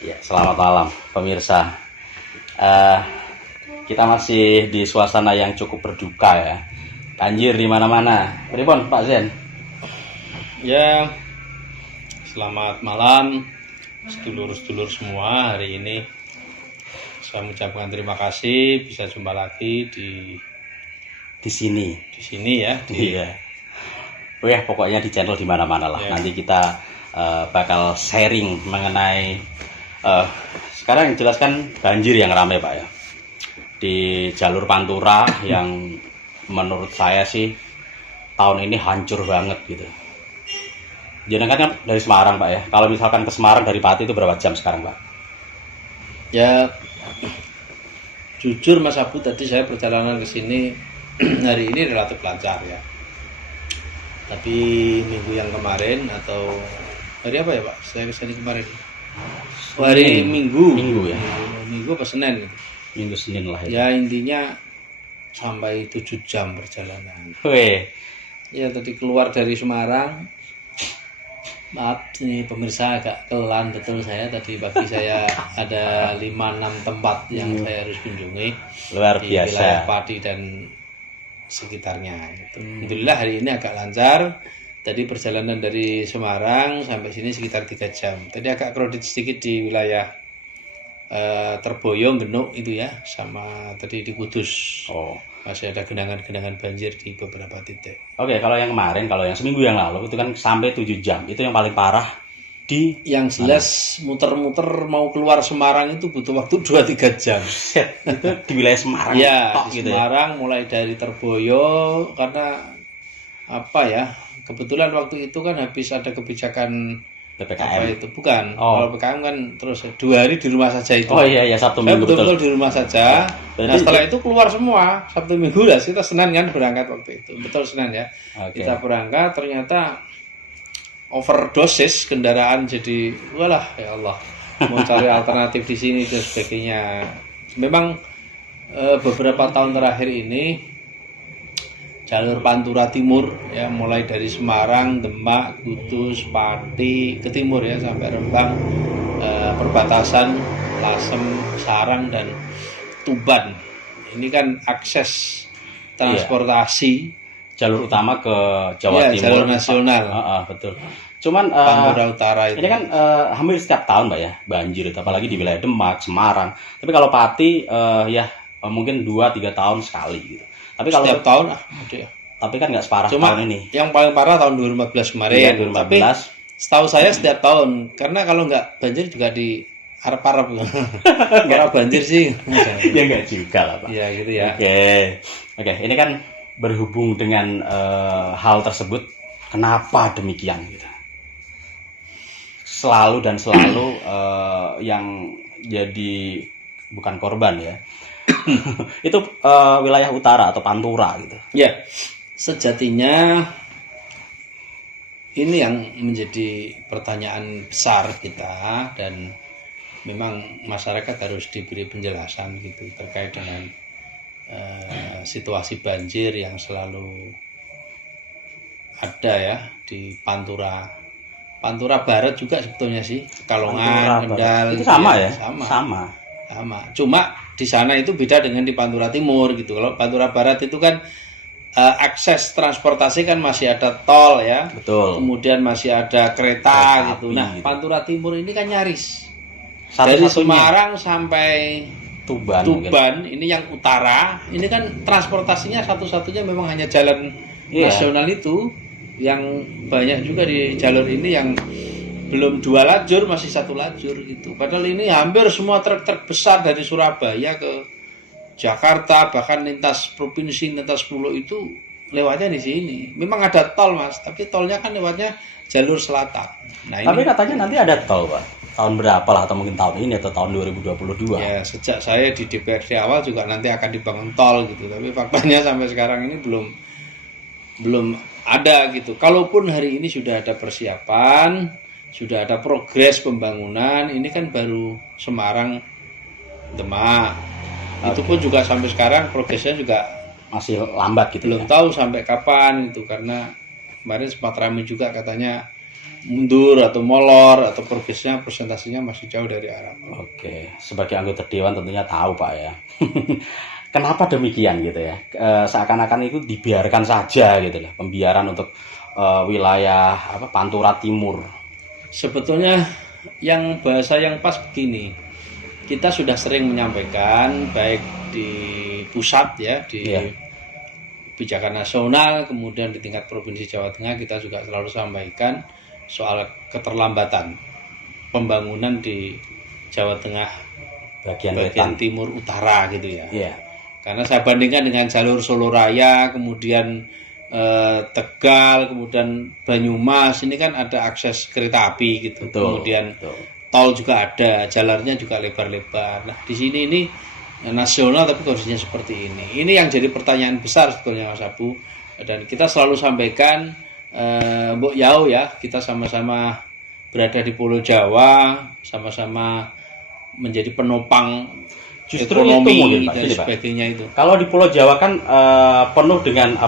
Ya, selamat malam pemirsa. Eh, kita masih di suasana yang cukup berduka ya. Banjir di mana-mana. Pripun Pak Zen? Ya, selamat malam sedulur-sedulur semua. Hari ini saya mengucapkan terima kasih bisa jumpa lagi Di sini. sini ya. Iya. Wah, pokoknya di channel di mana-mana lah. Ya. Nanti kita bakal sharing mengenai sekarang yang jelaskan banjir yang ramai Pak ya. Di jalur Pantura yang menurut saya sih tahun ini hancur banget gitu. Jenengan kan dari Semarang Pak ya. Kalau misalkan ke Semarang dari Pati itu berapa jam sekarang Pak? Ya, jujur Mas Abu, tadi saya perjalanan ke sini hari ini relatif lancar ya. Tapi minggu yang kemarin atau hari apa ya Pak? Saya kesini kemarin. Hari Minggu. Minggu ya. Minggu apa Senin gitu. Minggu Senin lah itu. Ya intinya sampai 7 jam perjalanan. Weh, Ya tadi keluar dari Semarang. Maaf nih pemirsa agak kelelahan betul saya. Tadi pagi saya ada 5-6 tempat yang saya harus kunjungi luar di wilayah biasa. Pati dan sekitarnya. Alhamdulillah hari ini agak lancar. Tadi perjalanan dari Semarang sampai sini sekitar 3 jam. Tadi agak kredit sedikit di wilayah Terboyong, Genuk itu ya, sama tadi di Kudus. Oh. Masih ada genangan-genangan banjir di beberapa titik. Oke, kalau yang kemarin, kalau yang seminggu yang lalu itu kan sampai 7 jam. Itu yang paling parah di Yang jelas muter-muter mau keluar Semarang itu butuh waktu 2-3 jam. set itu di wilayah Semarang. Ya, tok di gitu ya. Semarang mulai dari Terboyo karena apa ya? Kebetulan waktu itu kan habis ada kebijakan apa PPKM. itu? Bukan. Oh. Kalau PPKM kan terus 2 hari di rumah saja itu. Oh iya ya, Sabtu Saya Minggu betul-betul betul. di rumah saja. Berarti Nah setelah itu keluar semua. Sabtu Minggu lah kita Senin kan berangkat waktu itu. Betul Senin ya. Oke. Kita berangkat ternyata overdosis kendaraan, jadi walah ya Allah, mau cari alternatif di sini dan sebagainya. Memang beberapa tahun terakhir ini jalur Pantura Timur ya, mulai dari Semarang, Demak, Kudus, Pati ke timur ya sampai Rembang, perbatasan Lasem, Sarang dan Tuban. Ini kan akses transportasi Jalur utama ke Jawa ya, Timur. jalur nasional. Betul. Cuman Pantura Utara itu. ini kan hampir setiap tahun Pak ya banjir itu, apalagi di wilayah Demak, Semarang. Tapi kalau Pati mungkin 2-3 tahun sekali gitu. Tapi kalau Setiap tahun ada ya. tapi kan nggak separah Cuma tahun ini. yang paling parah tahun 2014 kemarin. Iya, Tapi 2014. setahu saya setiap tahun, karena kalau nggak banjir juga di Arab-Arab. Kalau banjir sih. Ya nggak juga lah Pak. Ya gitu ya. Oke, ini kan berhubung dengan hal tersebut, kenapa demikian gitu? Selalu yang jadi bukan korban ya. Itu wilayah utara atau Pantura gitu. Ya, sejatinya ini yang menjadi pertanyaan besar kita, dan memang masyarakat harus diberi penjelasan gitu terkait dengan situasi banjir yang selalu ada ya di Pantura Barat juga sebetulnya sih, Pekalongan, Kendal. Itu sama ya? Sama. Cuma di sana itu beda dengan di Pantura Timur gitu. Kalau Pantura Barat itu kan akses transportasi kan masih ada tol ya. Betul. Kemudian masih ada kereta gitu. Nah, gitu. Pantura Timur ini kan nyaris. Dari Dari Semarang sampai Tuban ini yang utara, ini kan transportasinya satu-satunya memang hanya jalan nasional itu, yang banyak juga di jalur ini yang belum 2 lajur, masih 1 lajur gitu. Padahal ini hampir semua truk-truk besar dari Surabaya ke Jakarta, bahkan lintas provinsi, lintas pulau itu lewatnya di sini. Memang ada tol Mas, tapi tolnya kan lewatnya jalur selatan. Nah, tapi katanya nanti ada tol Pak. Tahun berapa lah, atau mungkin tahun ini atau tahun 2022. Ya, sejak saya di DPRD awal juga nanti akan dibangun tol gitu. Tapi faktanya sampai sekarang ini belum ada gitu. Kalaupun hari ini sudah ada persiapan, sudah ada progres pembangunan, ini kan baru Semarang, Demak. Itu pun juga sampai sekarang progresnya juga masih lambat gitu. Belum tahu sampai kapan itu, karena kemarin sempat ramai juga katanya mundur atau molor atau progresnya persentasenya masih jauh dari harapan. Oke, sebagai anggota dewan tentunya tahu Pak ya. Kenapa demikian gitu ya? Seakan-akan itu dibiarkan saja gitu lah, pembiaran untuk wilayah Pantura Timur. Sebetulnya yang bahasa yang pas begini, kita sudah sering menyampaikan baik di pusat ya, di kebijakan nasional, kemudian di tingkat provinsi Jawa Tengah kita juga selalu sampaikan soal keterlambatan pembangunan di Jawa Tengah bagian timur utara gitu ya. Yeah. Karena saya bandingkan dengan jalur Solo Raya, kemudian Tegal, kemudian Banyumas, ini kan ada akses kereta api gitu. Kemudian tol juga ada, jalannya juga lebar-lebar. Nah, di sini ini nasional tapi kondisinya seperti ini. Ini yang jadi pertanyaan besar sebetulnya Mas Abu. Dan kita selalu sampaikan Mbok Yau ya, kita sama-sama berada di Pulau Jawa, sama-sama menjadi penopang justru ekonomi itu mungkin, Pak, dan sebagainya itu. Kalau di Pulau Jawa kan penuh dengan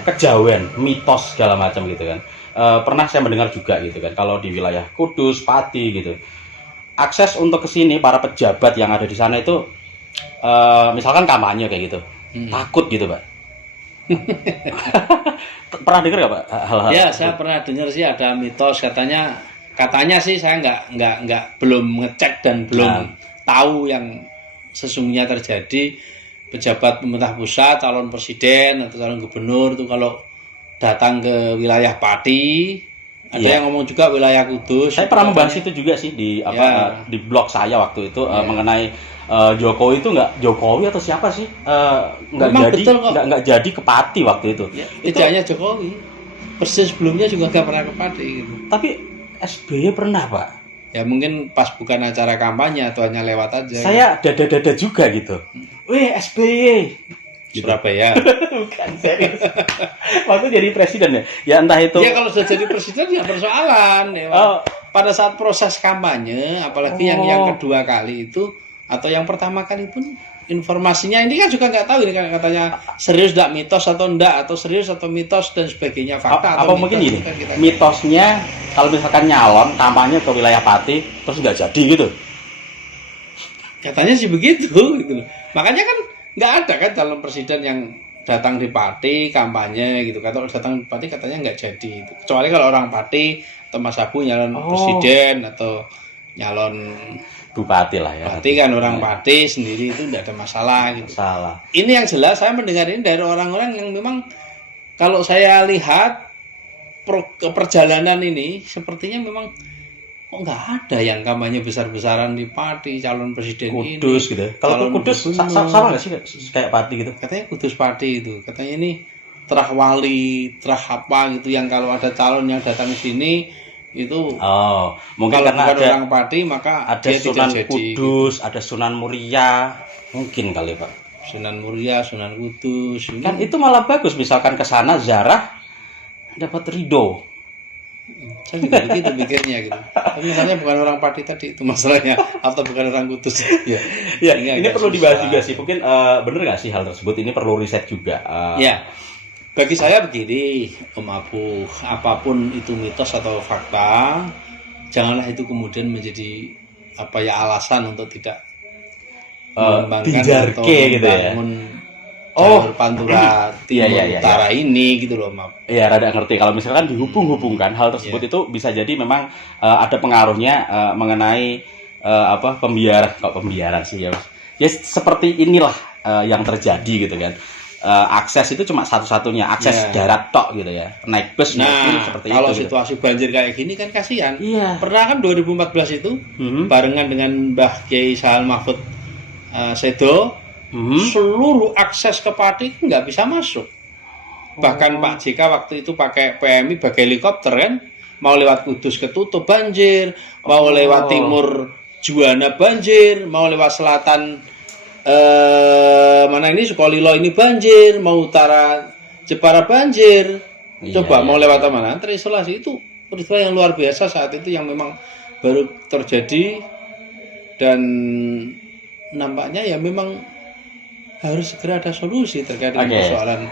kejawen, mitos segala macam gitu kan. Pernah saya mendengar juga gitu kan, kalau di wilayah Kudus, Pati gitu, akses untuk ke sini para pejabat yang ada di sana itu misalkan kampanye kayak gitu, takut gitu Pak. Pernah dengar nggak Pak hal-hal? Ya, saya pernah dengar sih ada mitos katanya sih, saya nggak belum ngecek dan belum tahu yang sesungguhnya terjadi. Pejabat pemerintah pusat, calon presiden atau calon gubernur itu kalau datang ke wilayah Pati, ada yang ngomong juga wilayah Kudus. Saya pernah membahas itu juga sih di di blog saya waktu itu mengenai Jokowi itu Jokowi atau siapa sih nggak jadi ke Pati waktu itu. Ya, itu hanya Jokowi. Persis sebelumnya juga nggak pernah ke Pati gitu. Tapi SBY pernah Pak. Ya mungkin pas bukan acara kampanye atau hanya lewat aja. Saya dada-dada juga gitu. Wih SBY. Surabaya. Bukan serius. Waktu jadi presiden ya. Ya entah itu. Ya kalau sudah jadi presiden ya persoalan. Ya. Pada saat proses kampanye, apalagi yang kedua kali itu atau yang pertama kali pun informasinya ini kan juga nggak tahu ini kan katanya serius enggak mitos atau enggak atau serius atau mitos dan sebagainya fakta atau mungkin gini mitosnya kalau misalkan nyalon kampanye ke wilayah Pati terus nggak jadi gitu katanya sih begitu gitu loh. Makanya kan nggak ada kan calon presiden yang datang di Pati kampanye gitu. Kalau datang di Pati katanya nggak jadi gitu. Kecuali kalau orang Pati atau Mas Abu nyalon presiden atau nyalon bupati lah ya. Pati kan orang Pati sendiri itu tidak ada masalah gitu. Salah. Ini yang jelas saya mendengar ini dari orang-orang yang memang kalau saya lihat perjalanan ini sepertinya memang kok nggak ada yang kampanye besar-besaran di Pati calon presiden Kudus ini. Gitu. Kalau Kudus sama nggak sih kayak Pati gitu? Katanya Kudus Pati itu. Katanya ini terah wali, terah apa gitu yang kalau ada calon yang datang ke sini itu mungkin kalau karena ada orang Pati maka ada dia Sunan tidak Kudus, jadi, ada Sunan Muria, mungkin kali Pak. Sunan Muria, Sunan Kudus. Kan itu malah bagus misalkan ke sana ziarah dapat ridho. Saya juga begitu pikirnya gitu. Tapi misalnya bukan orang Pati tadi itu masalahnya atau bukan orang Kudus. Ya, ini perlu dibahas juga sih. Mungkin bener nggak sih hal tersebut? Ini perlu riset juga. Ya. Bagi saya begini, Om Abu, apapun itu mitos atau fakta, janganlah itu kemudian menjadi alasan untuk tidak mengembangkan atau membangun jalur Pantura Timur Utara ini gitu loh, Om Abu. Iya, rada ngerti. Kalau misalkan dihubung-hubungkan hal tersebut itu bisa jadi memang ada pengaruhnya mengenai pembiaran sih ya. Ya seperti inilah yang terjadi gitu kan. Akses itu cuma satu-satunya akses darat tok gitu ya, naik bus mungkin seperti kalau itu. Situasi banjir kayak gini kan kasihan. Iya. Pernah kan 2014 itu barengan dengan Mbah Kiai Sahal Mahfud Sedo, seluruh akses ke Pati nggak bisa masuk. Bahkan Pak JK waktu itu pakai PMI pakai helikopter kan, mau lewat Kudus ketutup banjir, mau lewat timur Juwana banjir, mau lewat selatan mana ini Sukolilo ini banjir, mau utara Jepara banjir. Coba mau lewat mana? Terisolasi itu peristiwa yang luar biasa saat itu yang memang baru terjadi dan nampaknya ya memang harus segera ada solusi terkait dengan persoalan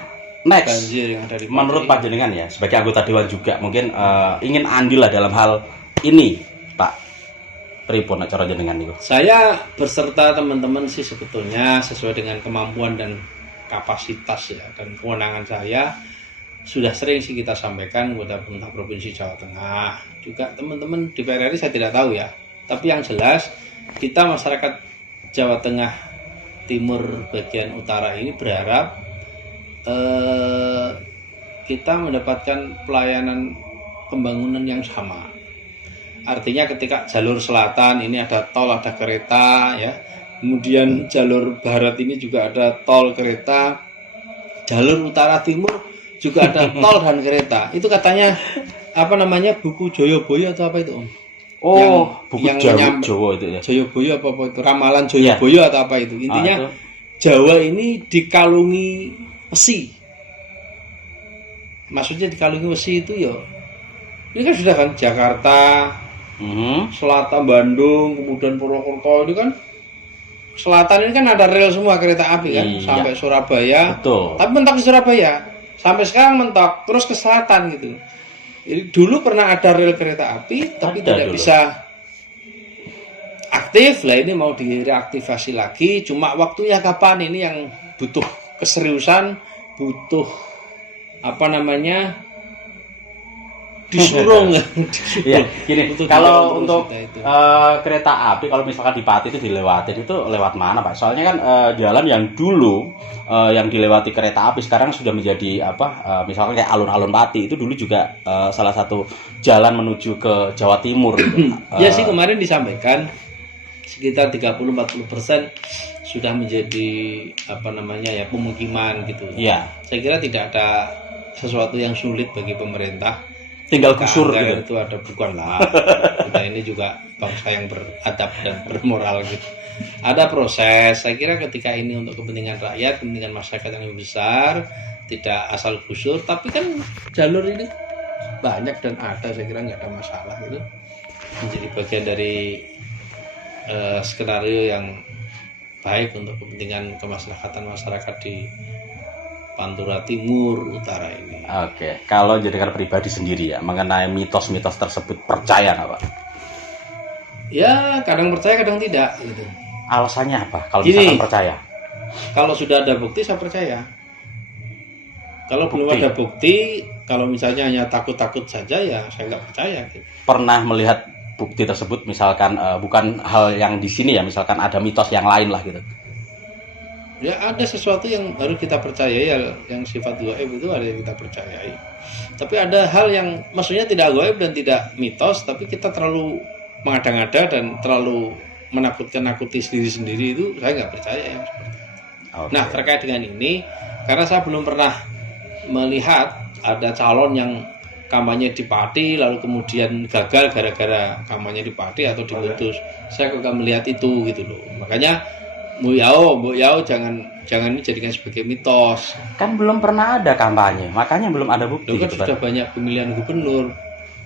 Next, banjir yang ada di Pati. menurut panjenengan ya sebagai anggota dewan juga mungkin ingin andil lah dalam hal ini, Pak. Pripun nek cara jenengan niku? Saya berserta teman-teman sih sebetulnya sesuai dengan kemampuan dan kapasitas ya dan kewenangan saya sudah sering sih kita sampaikan kepada pemerintah Provinsi Jawa Tengah, juga teman-teman di DPR RI saya tidak tahu ya. Tapi yang jelas kita masyarakat Jawa Tengah Timur bagian utara ini berharap kita mendapatkan pelayanan pembangunan yang sama. Artinya ketika jalur selatan ini ada tol, ada kereta ya. Kemudian jalur barat ini juga ada tol, kereta. Jalur utara timur juga ada tol dan kereta. Itu katanya apa namanya? Buku Joyoboyo atau apa itu, Om? Oh, buku Jawa itu ya. Joyoboyo apa itu? Ramalan Joyoboyo atau apa itu? Intinya Jawa ini dikalungi besi. Maksudnya dikalungi besi itu ya. Ini kan sudah kan Jakarta, Selatan Bandung, kemudian Purwokerto ini kan selatan ini kan ada rel semua kereta api kan sampai Surabaya. Betul. Tapi mentok di Surabaya. Sampai sekarang mentok terus ke selatan gitu. Jadi, dulu pernah ada rel kereta api tapi tidak bisa aktif. Lah ini mau direaktivasi lagi. Cuma waktunya kapan ini yang butuh keseriusan, butuh apa namanya? Disurung. Iya, gini. Kalau untuk kereta api, kalau misalkan di Pati itu dilewatin itu lewat mana, Pak? Soalnya kan jalan yang dulu yang dilewati kereta api sekarang sudah menjadi misalkan kayak alun-alun Pati itu dulu juga salah satu jalan menuju ke Jawa Timur. Gitu. Ya sih kemarin disampaikan sekitar 30-40% sudah menjadi pemukiman gitu. Iya. Saya kira tidak ada sesuatu yang sulit bagi pemerintah. Tinggal gusur gitu. Itu ada bukanlah. Kita ini juga bangsa yang beradab dan bermoral gitu. Ada proses. Saya kira ketika ini untuk kepentingan rakyat, kepentingan masyarakat yang lebih besar, tidak asal gusur. Tapi kan jalur ini banyak dan ada. Saya kira nggak ada masalah gitu. Menjadi bagian dari skenario yang baik untuk kepentingan kemaslahatan masyarakat di Pantura Timur Utara ini. Oke, kalau jadikan pribadi sendiri ya mengenai mitos-mitos tersebut percaya nggak, Pak? Ya kadang percaya kadang tidak gitu. Alasannya apa? Kalau misalkan percaya? Kalau sudah ada bukti saya percaya. Kalau belum ada bukti, kalau misalnya hanya takut-takut saja ya saya nggak percaya. Gitu. Pernah melihat bukti tersebut, misalkan bukan hal yang di sini ya, misalkan ada mitos yang lain lah gitu. Ya ada sesuatu yang harus kita percayai, yang sifat gaib itu ada yang kita percayai. Tapi ada hal yang maksudnya tidak gaib dan tidak mitos, tapi kita terlalu mengada-ngada dan terlalu menakut-nakuti sendiri-sendiri, itu saya nggak percaya ya. Okay. Nah terkait dengan ini, karena saya belum pernah melihat ada calon yang kampanye di Pati lalu kemudian gagal gara-gara kampanye di Pati atau diputus. Saya kok nggak melihat itu gitu loh. Makanya Bu Yao jangan dijadikan sebagai mitos. Kan belum pernah ada kampanye, makanya belum ada bukti. Kan gitu, sudah Pak. banyak pemilihan gubernur,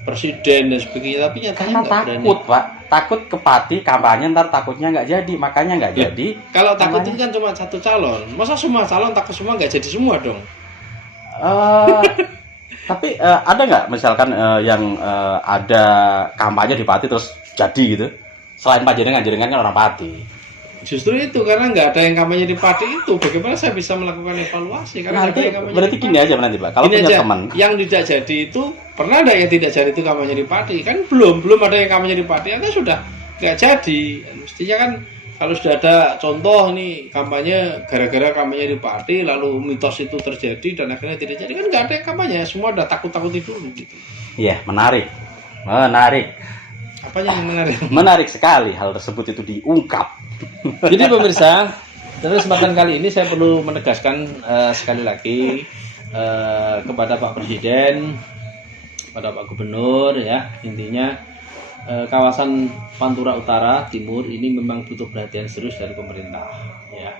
presiden dan sebagainya, tapi nyatanya karena nggak takut berani. Pak, takut ke Pati kampanye ntar takutnya nggak jadi, makanya nggak jadi. Kalau takut itu kan cuma satu calon, masa semua calon takut semua nggak jadi semua dong? Tapi ada nggak misalkan yang ada kampanye di Pati terus jadi gitu? Selain panjenengan kan orang Pati. Justru itu karena nggak ada yang kampanye di Pati itu, bagaimana saya bisa melakukan evaluasi? Karena Nanti ada yang berarti gini aja nanti Pak, kalau gini punya aja, teman yang tidak jadi itu pernah ada yang tidak jadi itu kampanye di Pati kan belum ada yang kampanye di Pati, kan sudah nggak jadi. Mestinya kan kalau sudah ada contoh nih kampanye gara-gara kampanye di Pati lalu mitos itu terjadi dan akhirnya tidak jadi, kan nggak ada yang kampanye, semua udah takut-takuti dulu gitu. Iya, menarik. Apanya yang menarik? Menarik sekali hal tersebut itu diungkap. Jadi pemirsa, dalam kesempatan kali ini saya perlu menegaskan sekali lagi kepada Pak Presiden, kepada Pak Gubernur ya, intinya kawasan Pantura Utara Timur ini memang butuh perhatian serius dari pemerintah ya.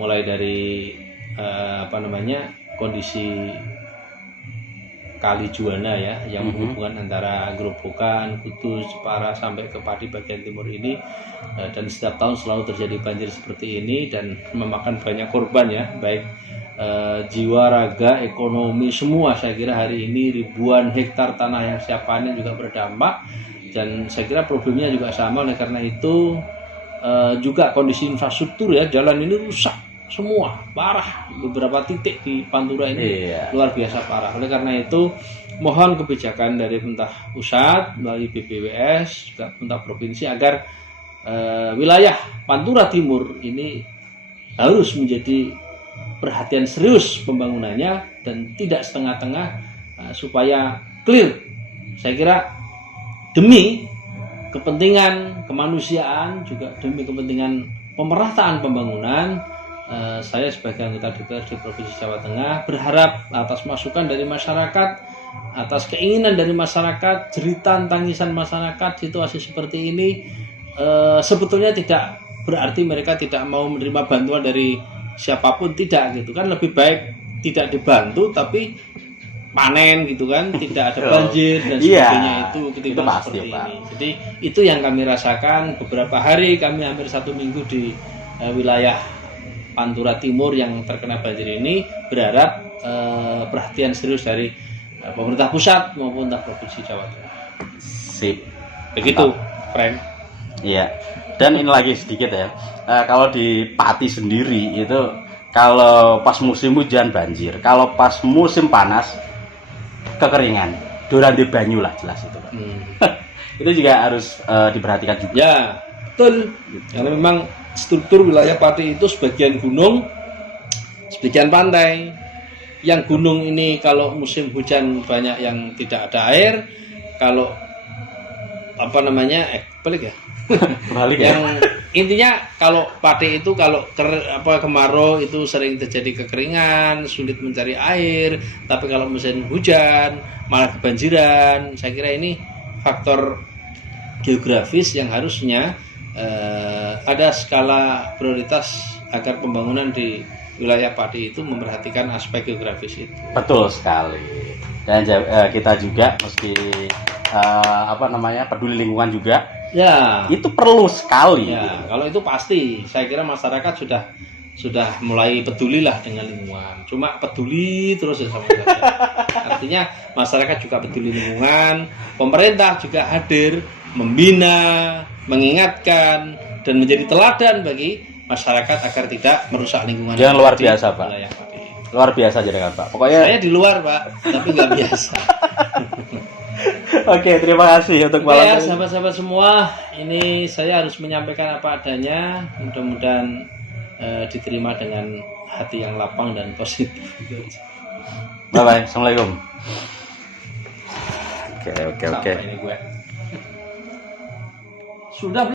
Mulai dari kondisi Kali Juwana ya yang menghubungkan antara Grobogan, Kudus, Jepara sampai ke Pati bagian timur ini, dan setiap tahun selalu terjadi banjir seperti ini dan memakan banyak korban ya, baik jiwa, raga, ekonomi semua. Saya kira hari ini ribuan hektar tanah yang siap panen juga berdampak, dan saya kira problemnya juga sama. Oleh karena itu juga kondisi infrastruktur ya, jalan ini rusak semua, parah. Beberapa titik di Pantura ini luar biasa parah. Oleh karena itu mohon kebijakan dari pemerintah pusat melalui BPWS juga pemerintah provinsi agar wilayah Pantura Timur ini harus menjadi perhatian serius pembangunannya dan tidak setengah-tengah, supaya clear. Saya kira demi kepentingan kemanusiaan juga demi kepentingan pemerataan pembangunan, saya sebagai anggota DPRD Provinsi Jawa Tengah berharap atas masukan dari masyarakat, atas keinginan dari masyarakat, jeritan tangisan masyarakat situasi seperti ini sebetulnya tidak berarti mereka tidak mau menerima bantuan dari siapapun, tidak gitu kan. Lebih baik tidak dibantu tapi panen gitu kan, tidak ada banjir dan sebagainya itu ketimbang seperti ini. Jadi itu yang kami rasakan beberapa hari. Kami hampir 1 minggu di wilayah Pantura Timur yang terkena banjir ini, berharap perhatian serius dari pemerintah pusat maupun pemerintah provinsi Jawa Tengah. Sip. Begitu, friend. Iya. Dan ini lagi sedikit ya. Kalau di Pati sendiri itu kalau pas musim hujan banjir, kalau pas musim panas kekeringan. Doran di banyu lah jelas itu. Itu juga harus diperhatikan juga. Ya, betul. Karena memang struktur wilayah Pati itu sebagian gunung, sebagian pantai. Yang gunung ini kalau musim hujan banyak yang tidak ada air. Kalau balik ya. Balik ya. Yang intinya kalau Pati itu kalau kemarau itu sering terjadi kekeringan, sulit mencari air. Tapi kalau musim hujan malah kebanjiran. Saya kira ini faktor geografis yang harusnya ada skala prioritas agar pembangunan di wilayah Pati itu memperhatikan aspek geografis itu. Betul sekali. Dan kita juga mesti peduli lingkungan juga. Ya, itu perlu sekali. Ya, kalau itu pasti. Saya kira masyarakat sudah mulai pedulilah dengan lingkungan. Cuma peduli terus ya sama saja. Artinya masyarakat juga peduli lingkungan, pemerintah juga hadir membina, mengingatkan dan menjadi teladan bagi masyarakat agar tidak merusak lingkungan. Jangan luar biasa, Pak. Luar biasa jenengan, Pak. Pokoknya saya di luar, Pak, tapi nggak biasa. Oke, terima kasih untuk malam ini. Sahabat-sahabat semua, ini saya harus menyampaikan apa adanya. Mudah-mudahan diterima dengan hati yang lapang dan positif. Bye-bye. Assalamualaikum. Oke. Ini gue. Sudah